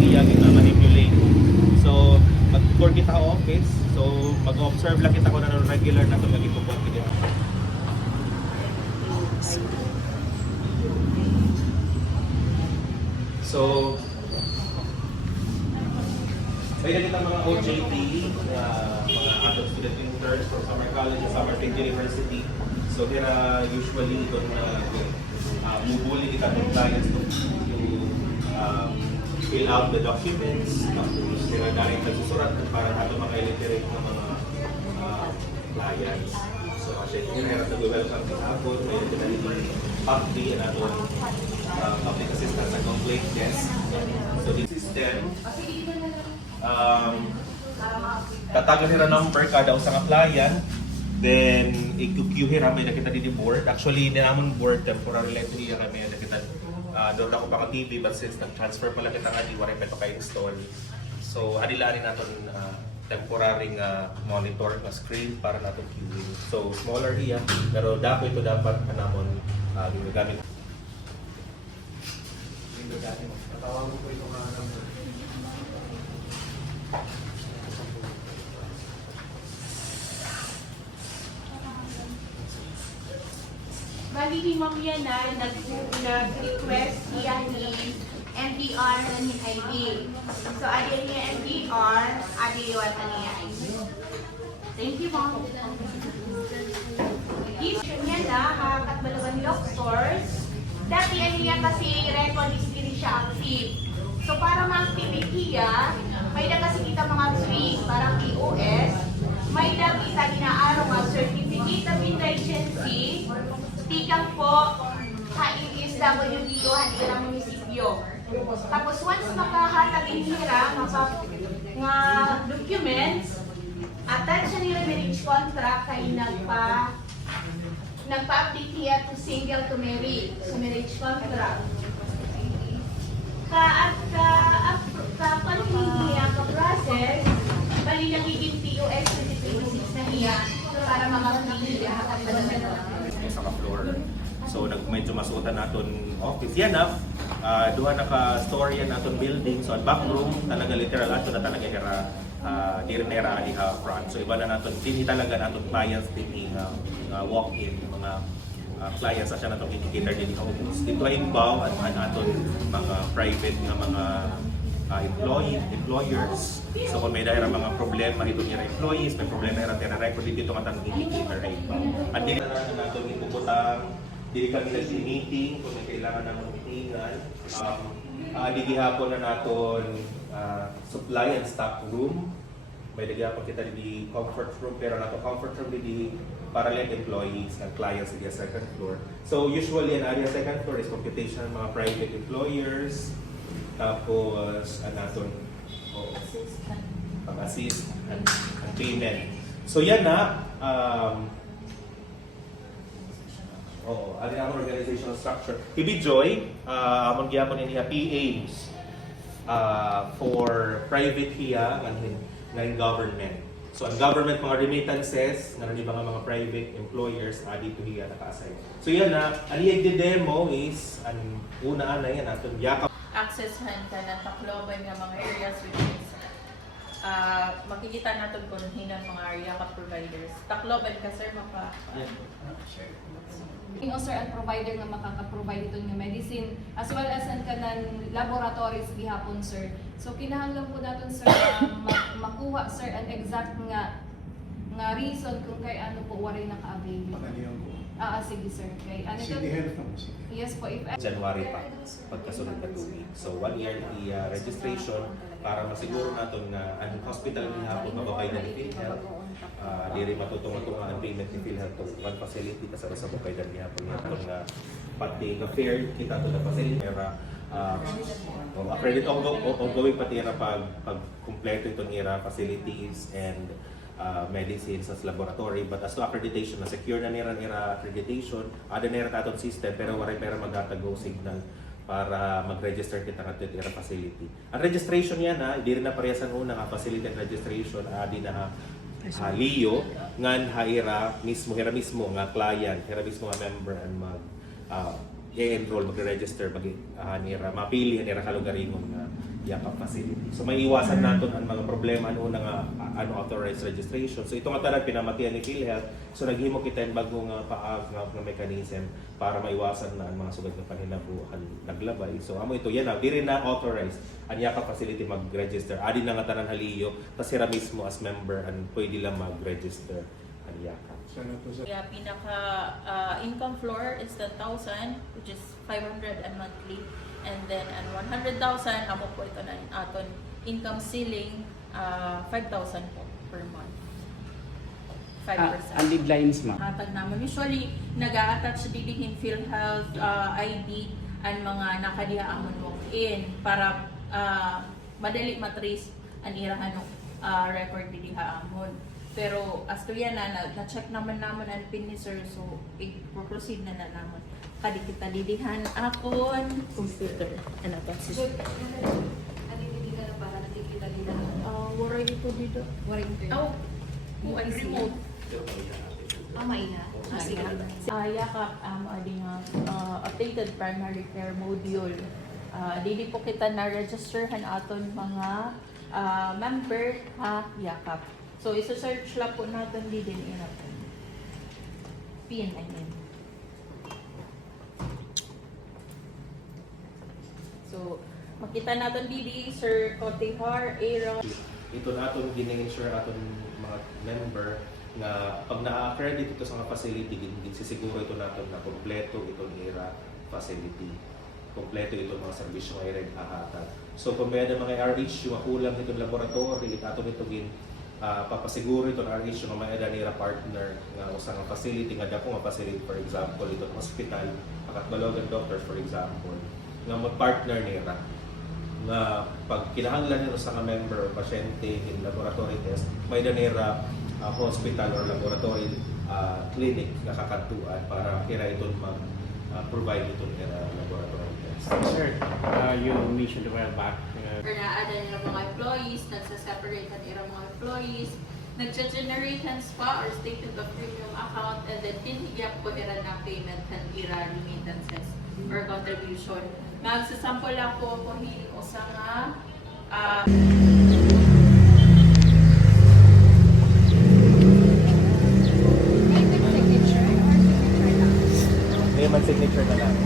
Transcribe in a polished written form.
iya manipulate. So mag-tour kita sa office. So mag-observe lang kita kung ano regular na ito mag-ipupot kita. So may nakita mga OJT, mga adult student interns from Summer College and Summer State University. So kaya usually itong mubuli kita ng clients to fill out the documents. Tapos sila dahil nagsusurat para nato maka-illiterate ng mga clients. So kasi kaya nag-welcome sa hapon, may nakita dito PACD and ato public assistance and complaint desk. So this system, tatagan nila number kada usa nga client, then i-queue hira may nakita din board. Actually hindi namon board, temporary lang niya kami nakita doon ako pa ka TV, but since nag-transfer pala kita nga di waray pa ito ka-install. So adilaan natin temporary monitor na screen para natin queuing. So smaller iya, pero dapat ito dapat namon ginagamit. Tatawag ko po itong number. Bali ni Ma'am Yana, nag-request siya ni NDR na ni ID. So, adi niya NDR, adi iwan niya ID. Thank you, Ma'am. Issue niya na, katbalaban doctors. Dati niya kasi record history siya active. So, para ma-activate niya, may na kasi kita mga free, parang POS. May na kita ginaaraw nga certificate of indigency. Tikang po sa SWDO handi ng munisipyo. Tapos once makahatag inhira nga documents, attach siya nila marriage contract kay nagpa-update niya to single to marry. So marriage contract. Niya ka-process, bali nagiging POS 2026 na niya para mamapili niya sa floor. So medyo masuotan naton office yan duha naka-store yan naton building. So ang back room talaga literal ato na talaga era di rin era diha front. So iba na naton din talaga naton clients din walk-in mga clients sa siya natong indicator din sa office. Dito ay inbound at naton mga private nga mga employers. So kung may dahil mga problema dito niya employees, may problema na record dito nga tanong indicator ay inbound. At din na natin ipuputang, hindi kami nag-meeting kung may kailangan ng meetingan. Digihapon na natin supply and stock room. May digihapon kita di comfort room, pero nato comfort room di para lang employees ng clients sa second floor. So usually ang area second floor is computation ng mga private employers. Tapos naton pag-assist and payment. So yan na ano ang organizational structure. Ibijoy, amon gyapon niya PAs for private hiya ng government. So ang government mga remittances nga ni mga private employers dito hiya naka-assign. So yan na, ang i-demo is ang una na yan naton yakap accesshan ka ng Tacloban nga mga areas which is makikita natin kung hinang mga area ka providers. Tacloban ka sir, sure. O sir, ang provider nga makaka-provide ito nga medicine as well as ang kanan laboratories gihapon sir. So kinahanglan po natin sir makuha sir ang exact nga reason kung kay ano po waray naka-avail. Pagkaliyan ko. Sige sir. Kay ano City Health naman sir. Yes po, if January pa, pagkasunod na 2 weeks. So 1 year registration para masiguro natin na ang hospital ni hapon mababay na ni PhilHealth. Di rin matutunga-tunga ang payment ni PhilHealth to one facility kasama sa babay na ni hapon nga pati ka fair kita to the facility. Accredit ongoing pati na pag-kumpleto itong era facilities and medicines as laboratory, but as to accreditation na secure na nira accreditation ada nira taton system pero waray pera magtatago signal para mag-register kita nga dito facility. Ang registration yan hindi rin na parehasan una nga facility and registration adi na LIO ngan haira mismo nga client hira mismo nga member and mag i-enroll, mag-register, nira mapili nira kalugaringon nga yakap facility. So may iwasan natin ang mga problema ano nga unauthorized registration. So ito nga tanan pinamatian ni PhilHealth. So naghimo kita yung bagong paag nga mechanism para maiwasan na ang mga sugad nga panhinabuhan naglabay. So amo ito yan diri na authorized ang yakap facility mag-register. Adi na nga tanan haliyo ta sila mismo as member and pwede lang mag-register ang yakap. Sana po sa Kaya pinaka income floor is 10,000, which is 500 and monthly. And then an 100,000 amo po ito na aton income ceiling 5,000 po per month. 5%. Ang deadlines ma'am. Hatag naman. Usually, nag-a-attach din PhilHealth ID ang mga nakadiha amon walk-in para madali matrace ang irahan ng record diha amon. Pero as to yan na-check naman ang PIN ni sir, so i-proceed na naman. Kadi kita lidihan akon computer. Ano ba? So, ano hindi ka na para nakikita nila? Waray ito dito. Waring ito. Oh, ang remote. Mamaya. Sige. Yakap adi nga updated primary care module. Dili po kita na-registerhan aton mga member ha yakap. So isa-search lang po natin din natin. PIN again. So makita natin didi Sir Cotihar, Aaron. Ito naton gini-ensure aton mga member na pag na-accredit ito sa mga facility, siguro ito natin na kompleto itong ERA facility. Kompleto itong mga serbisyo nga i-red hahatag. So kung may mga RH, makulang itong laboratory, aton ito papasiguro itong RH nga may nira partner nga usa nga facility, nga dako nga facility, for example, itong hospital, Makatbalogan Doctors, for example, nga mag-partner nila nga pag kinahanglan nila sa nga member o pasyente in laboratory test, may danira hospital or laboratory clinic na kakatuan para kira itong mag-provide itong laboratory test. Sir, you mentioned a while back. Or na-add nila mga employees, nagsa-separate ang ilang mga employees, nagsa-generate ng SPA or statement of premium account, and then pinigyan po ira na payment and ira remittances or contribution. Magsasample lang po kung hindi ko sa nga Signature or signature lang? May man signature na lang.